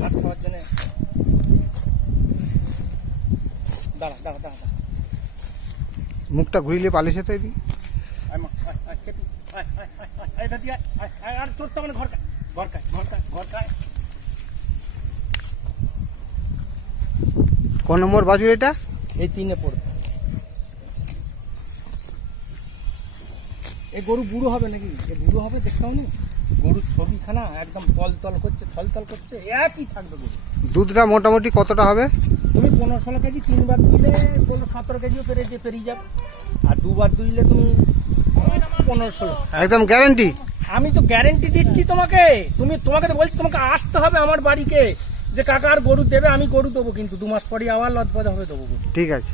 ঘাস খাওয়ার জন্য দাঁড়া দাঁড়া দাঁড়া মুখটা ঘুরিলে পালিশে তো এদিকে আর চোরটা মানে ঘর খায় কোন নম্বর বাজুর এটা? এই 3-এ পড়বে। এই গরু বুড়ো হবে নাকি? এই বুড়ো হবে দেখতে হবে না? গরুর ছবিখানা একদম তল করছে, থল করছে, একই থাকবে গরু। দুধটা মোটামুটি কতটা হবে? তুমি 15-16 কেজি 3 বার দুইলে 17 কেজিও পেরিয়ে যাবে। আর 2 বার দুইলে তুমি 15-16। একদম গ্যারান্টি? আমি তো গ্যারেন্টি দিচ্ছি তোমাকে। তোমাকে তো বলছি তোমাকে আসতে হবে আমার বাড়িকে, যে কাকার গরু দেবে, আমি গরু দেবো, কিন্তু 2 মাস পরে আবার লদপদ হবে দেবো গরু। ঠিক আছে।